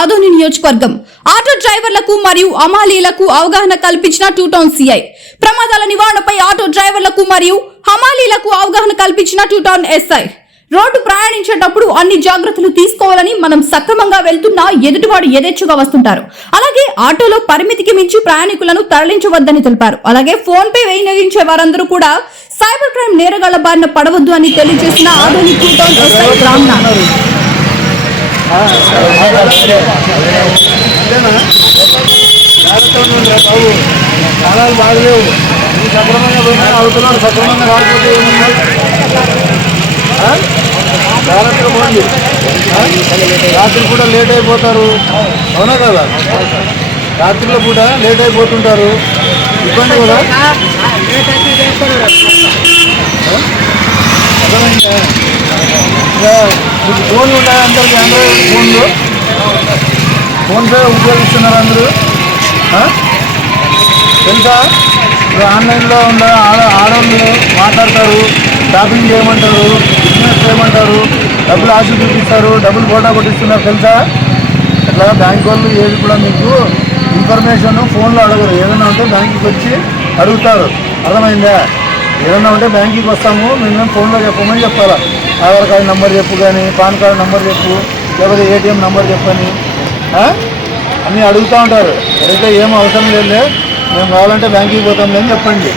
ఆదోని నియోజకవర్గం. ఆటో డ్రైవర్లకు మరియు అమాలీలకు అవగాహన కల్పించిన టూ టౌన్ సిఐ. ప్రమాదాల నివారణపై ఆటో డ్రైవర్లకు మరియు హమాలీలకు అవగాహన కల్పించిన టూ టౌన్ ఎస్ఐ. రోడ్డు ప్రయాణించేటప్పుడు అన్ని జాగ్రత్తలు తీసుకోవాలని మనం సక్రమంగా వెళ్తున్నా ఎదుటివాడు యథేచ్ఛగా వస్తుంటారు. అలాగే ఆటోలో పరిమితికి మించి ప్రయాణికులను తరలించవద్దని తెలిపారు. అలాగే ఫోన్ పే వినియోగించే వారందరూ కూడా సైబర్ క్రైమ్ నేరగాళ్ళ బారిన పడవద్దు అని తెలియజేసిన ఆధునిక టూ టౌన్ ఎస్ఐ రామ్నాథ్. బాబు ప్రాణాలు బాగలేవు నువ్వు సక్రమంగా పోయినా అవుతున్నాడు సక్రమంగా రాకపోతే జాగ్రత్తగా పోండి రాత్రి కూడా లేట్ అయిపోతారు. అవునా కదా? రాత్రిలో కూడా లేట్ అయిపోతుంటారు ఇబ్బంది కదా అర్థమైందా మీకు ఫోన్లు ఉన్నాయి అందరికి. ఆండ్రాయిడ్ ఫోన్లు. ఫోన్పే ఉపయోగిస్తున్నారు అందరూ. తెలుసా? ఇప్పుడు ఆన్లైన్లో ఉన్న ఆడ ఆడవాళ్ళు మాట్లాడతారు షాపింగ్ చేయమంటారు బిజినెస్ చేయమంటారు డబ్బులు ఆశ చూపిస్తారు డబ్బులు ఫోటో కొట్టిస్తున్నారు తెలుసా? అట్లా బ్యాంక్ వాళ్ళు ఏది కూడా మీకు ఇన్ఫర్మేషన్ ఫోన్లో అడగరు. ఏదైనా ఉంటే బ్యాంకుకి వచ్చి అడుగుతారు. అర్థమైందా? ఏదైనా ఉంటే బ్యాంకుకి వస్తాము మేము ఫోన్లో చెప్పమని చెప్పాలా? ఆధార్ కార్డు నెంబర్ చెప్పు కానీ పాన్ కార్డు నెంబర్ చెప్పు లేకపోతే ఏటీఎం నెంబర్ చెప్పని? అన్నీ అడుగుతూ ఉంటారు. అయితే ఏం అవసరం లేదు మేము కావాలంటే బ్యాంకుకి పోతాం అని చెప్పండి?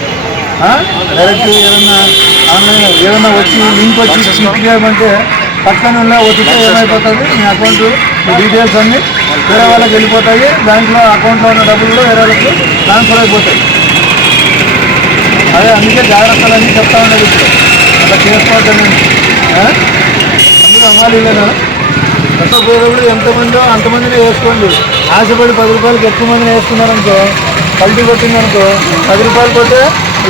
డైరెక్ట్ ఏదన్నా ఆన్లైన్ ఏదన్నా వచ్చి లింక్ వచ్చి క్లిక్ చేయమంటే పక్కన ఉన్న వచ్చితే ఏమైపోతుంది? మీ అకౌంట్ మీ డీటెయిల్స్ అన్నీ వేరే వాళ్ళకి వెళ్ళిపోతాయి. బ్యాంక్లో అకౌంట్లో ఉన్న డబ్బులు వేరే వాళ్ళకి ట్రాన్స్ఫర్ అయిపోతాయి. అదే అందుకే జాగ్రత్తలు అన్నీ చెప్తా ఉండదు అట్లా చేసుకోవద్దని అందులో అమ్మాలి లేదా పోయేటప్పుడు ఎంతమందో అంతమందిని వేసుకోండి. ఆశపడి పది రూపాయలకి ఎక్కువ మందిని వేసుకున్నారనుకో కల్టీ కొట్టిందనుకో పది రూపాయలు కొట్టే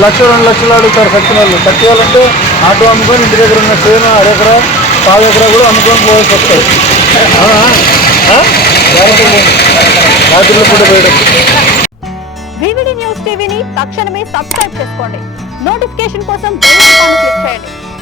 లక్ష రెండు లక్షలు అడుగుతారు సత్యం వాళ్ళు సత్యాలంటే ఆటో అమ్ముకొని ఇంటి దగ్గర ఉన్న చేను అరెకరా పావు ఎకరా కూడా అమ్ముకొని పోవాల్సి వస్తుంది రాత్రిలో కూడా వివిడి న్యూస్ టీవీని తక్షణమే సబ్స్క్రైబ్ చేసుకోండి. నోటిఫికేషన్ కోసం క్లిక్ చేయండి.